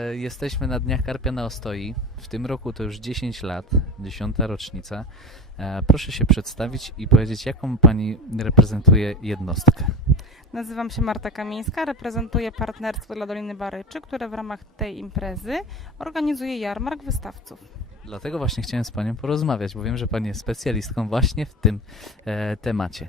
E, Jesteśmy na Dniach Karpia na Ostoi. W tym roku to już 10 lat, 10 rocznica. E, Proszę się przedstawić i powiedzieć, jaką pani reprezentuje jednostkę. Nazywam się Marta Kamińska, reprezentuję Partnerstwo dla Doliny Baryczy, które w ramach tej imprezy organizuje jarmark wystawców. Dlatego właśnie chciałem z panią porozmawiać, bo wiem, że pani jest specjalistką właśnie w tym e, temacie.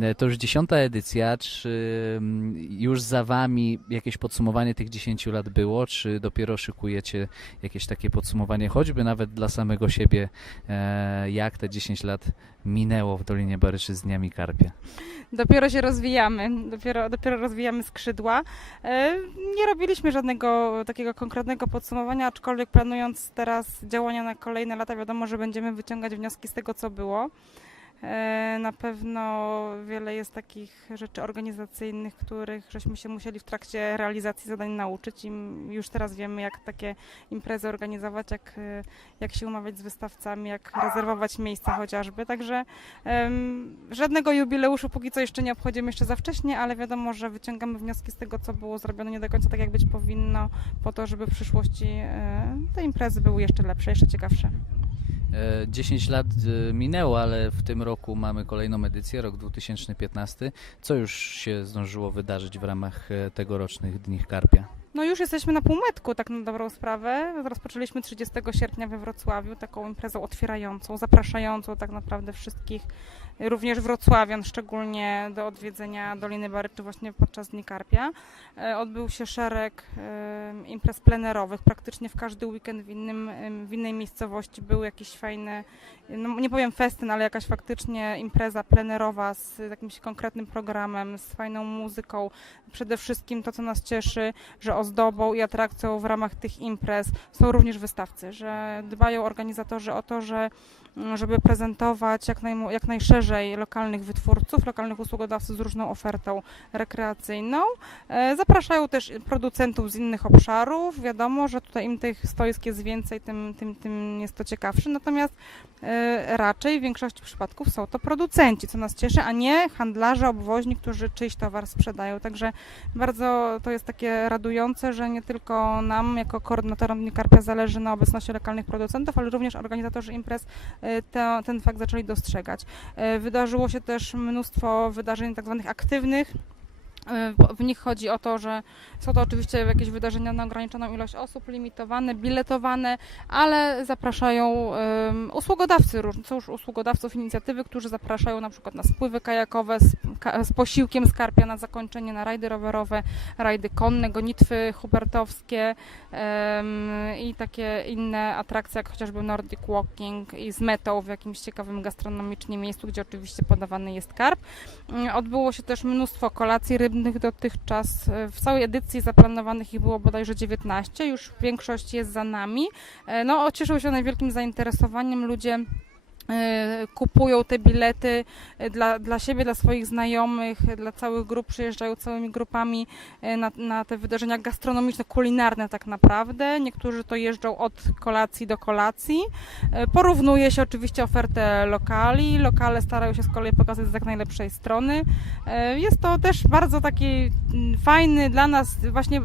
E, to już dziesiąta edycja. Czy mm, już za wami jakieś podsumowanie tych 10 lat było, czy dopiero szykujecie jakieś takie podsumowanie, choćby nawet dla samego siebie, e, jak te 10 lat minęło w Dolinie Baryczy z Dniami Karpia? Dopiero się rozwijamy, dopiero, dopiero rozwijamy skrzydła. E, Nie robiliśmy żadnego takiego konkretnego podsumowania, aczkolwiek planując teraz działania na kolejne lata, wiadomo, że będziemy wyciągać wnioski z tego, co było. E, Na pewno wiele jest takich rzeczy organizacyjnych, których żeśmy się musieli w trakcie realizacji zadań nauczyć i już teraz wiemy, jak takie imprezy organizować, jak, e, jak się umawiać z wystawcami, jak rezerwować miejsca chociażby. Także em, żadnego jubileuszu póki co jeszcze nie obchodzimy jeszcze za wcześnie, ale wiadomo, że wyciągamy wnioski z tego, co było zrobione nie do końca tak, jak być powinno, po to, żeby w przyszłości e, te imprezy były jeszcze lepsze, jeszcze ciekawsze. E, 10 lat e, minęło, ale w tym roku mamy kolejną edycję, rok 2015. Co już się zdążyło wydarzyć w ramach e, tegorocznych Dni Karpia? No już jesteśmy na półmetku, tak na dobrą sprawę. Rozpoczęliśmy 30 sierpnia we Wrocławiu taką imprezą otwierającą, zapraszającą tak naprawdę wszystkich, również wrocławian szczególnie do odwiedzenia Doliny Baryczy właśnie podczas Dni Karpia. E, Odbył się szereg imprez plenerowych, praktycznie w każdy weekend w, innym, w innej miejscowości był jakiś fajny, no nie powiem festyn, ale jakaś faktycznie impreza plenerowa z jakimś konkretnym programem, z fajną muzyką. Przede wszystkim to, co nas cieszy, że ozdobą i atrakcją w ramach tych imprez są również wystawcy, że dbają organizatorzy o to, że żeby prezentować jak, najmo- jak najszerzej lokalnych wytwórców, lokalnych usługodawców z różną ofertą rekreacyjną. E, Zapraszają też producentów z innych obszarów. Wiadomo, że tutaj im tych stoisk jest więcej, tym, tym, tym jest to ciekawsze. Natomiast e, raczej w większości przypadków są to producenci, co nas cieszy, a nie handlarze, obwoźni, którzy czyjś towar sprzedają. Także bardzo to jest takie radujące, że nie tylko nam, jako koordynatorom Dni Karpia, zależy na obecności lokalnych producentów, ale również organizatorzy imprez e, te, ten fakt zaczęli dostrzegać. Wydarzyło się też mnóstwo wydarzeń tak zwanych aktywnych. E, w- nich chodzi o to, że są to oczywiście jakieś wydarzenia na ograniczoną ilość osób, limitowane, biletowane, ale zapraszają em, usługodawcy, są już usługodawców inicjatywy, którzy zapraszają na przykład na spływy kajakowe z, ka, z posiłkiem skarpia na zakończenie, na rajdy rowerowe, rajdy konne, gonitwy hubertowskie em, i takie inne atrakcje, jak chociażby Nordic Walking i z metą w jakimś ciekawym gastronomicznie miejscu, gdzie oczywiście podawany jest karp. Mm, Odbyło się też mnóstwo kolacji rybnych dotychczas. E, W całej edycji zaplanowanych ich było bodajże 19, już większość jest za nami. E, No, cieszył się najwielkim zainteresowaniem. Ludzie kupują te bilety e, dla, dla siebie, dla swoich znajomych, dla całych grup, przyjeżdżają całymi grupami e, na, na te wydarzenia gastronomiczne, kulinarne tak naprawdę. Niektórzy to jeżdżą od kolacji do kolacji. Porównuje się oczywiście ofertę lokali. Lokale starają się z kolei pokazać z jak najlepszej strony. Jest to też bardzo taki mm, fajny dla nas, właśnie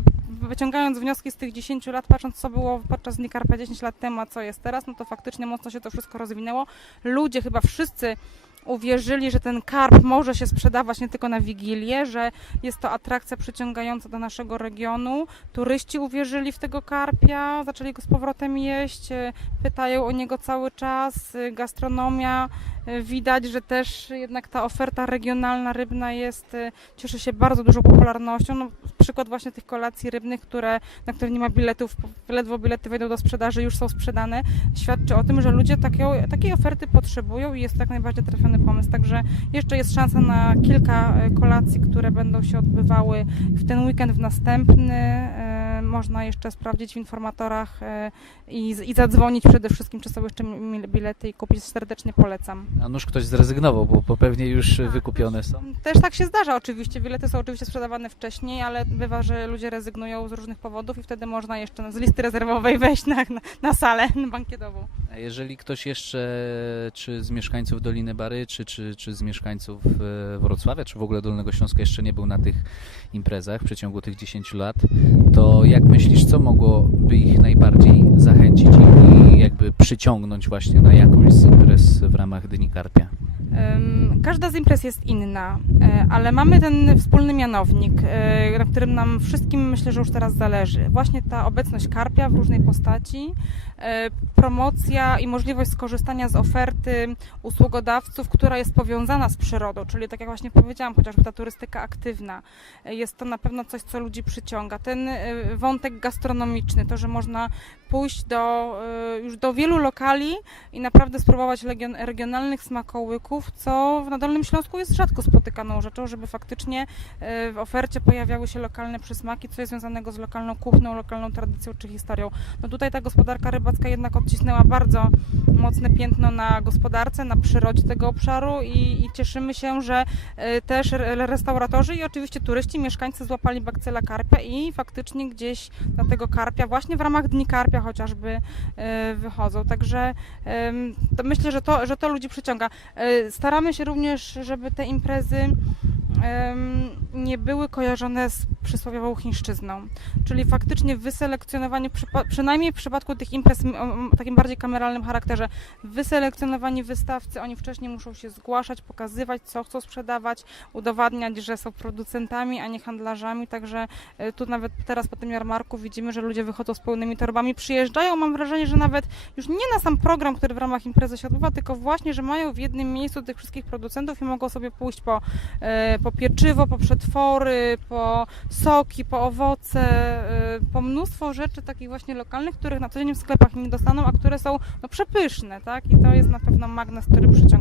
wyciągając wnioski z tych 10 lat, patrząc co było podczas Dni Karpia 10 lat temu, a co jest teraz, no to faktycznie mocno się to wszystko rozwinęło. Ludzie chyba wszyscy uwierzyli, że ten karp może się sprzedawać nie tylko na Wigilię, że jest to atrakcja przyciągająca do naszego regionu. Turyści uwierzyli w tego karpia, zaczęli go z powrotem jeść, e, pytają o niego cały czas, e, gastronomia. e, Widać, że też jednak ta oferta regionalna rybna jest, cieszy się bardzo dużą popularnością. No, przykład właśnie tych kolacji rybnych, które, na które nie ma biletów, ledwo bilety wejdą do sprzedaży, już są sprzedane, świadczy o tym, że ludzie takiej, takiej oferty potrzebują i jest to jak najbardziej trafiony pomysł. Także jeszcze jest szansa na kilka e, kolacji, które będą się odbywały w ten weekend, w następny. Można jeszcze sprawdzić w informatorach e, i, i zadzwonić przede wszystkim, czy są jeszcze bilety i kupić. Serdecznie polecam. A nuż ktoś zrezygnował, bo, bo pewnie już e, wykupione są. Też tak się zdarza oczywiście. Bilety są oczywiście sprzedawane wcześniej, ale bywa, że ludzie rezygnują z różnych powodów i wtedy można jeszcze z listy rezerwowej wejść na, na, na salę bankietową. A jeżeli ktoś jeszcze, czy z mieszkańców Doliny Bary, czy, czy, czy z mieszkańców e, Wrocławia, czy w ogóle Dolnego Śląska jeszcze nie był na tych imprezach w przeciągu tych 10 lat, to jak myślisz, co mogłoby ich najbardziej zachęcić i jakby przyciągnąć właśnie na jakąś z imprez w ramach Dni Karpia? Każda z imprez jest inna, e, ale mamy ten wspólny mianownik, e, na którym nam wszystkim myślę, że już teraz zależy. Właśnie ta obecność karpia w różnej postaci, e, promocja i możliwość skorzystania z oferty usługodawców, która jest powiązana z przyrodą, czyli tak jak właśnie powiedziałam, chociażby ta turystyka aktywna. Jest to na pewno coś, co ludzi przyciąga. Ten wątek gastronomiczny, to, że można pójść do, już do wielu lokali i naprawdę spróbować regionalnych smakołyków, co na Dolnym Śląsku jest rzadko spotykaną rzeczą, żeby faktycznie e, w ofercie pojawiały się lokalne przysmaki, co jest związanego z lokalną kuchnią, lokalną tradycją czy historią. No tutaj ta gospodarka rybacka jednak odcisnęła bardzo mocne piętno na gospodarce, na przyrodzie tego obszaru i, i cieszymy się, że e, też re- restauratorzy i oczywiście turyści, mieszkańcy złapali bakcyla karpia i faktycznie gdzieś na tego karpia, właśnie w ramach Dni Karpia chociażby e, wychodzą. Także myślę, że to, że to ludzi przyciąga. Staramy się również, żeby te imprezy nie były kojarzone z przysłowiową chińszczyzną. Czyli faktycznie wyselekcjonowanie, przynajmniej w przypadku tych imprez o takim bardziej kameralnym charakterze, wyselekcjonowani wystawcy, oni wcześniej muszą się zgłaszać, pokazywać, co chcą sprzedawać, udowadniać, że są producentami, a nie handlarzami. Także e, tu nawet teraz po tym jarmarku widzimy, że ludzie wychodzą z pełnymi torbami, przyjeżdżają. Mam wrażenie, że nawet już nie na sam program, który w ramach imprezy się odbywa, tylko właśnie, że mają w jednym miejscu tych wszystkich producentów i mogą sobie pójść po, e, po pieczywo, po przetwory, po soki, po owoce, e, po mnóstwo rzeczy takich właśnie lokalnych, których na co dzień w sklepach nie dostaną, a które są no, przepyszne, tak? I to jest na pewno magnes, który przyciąga.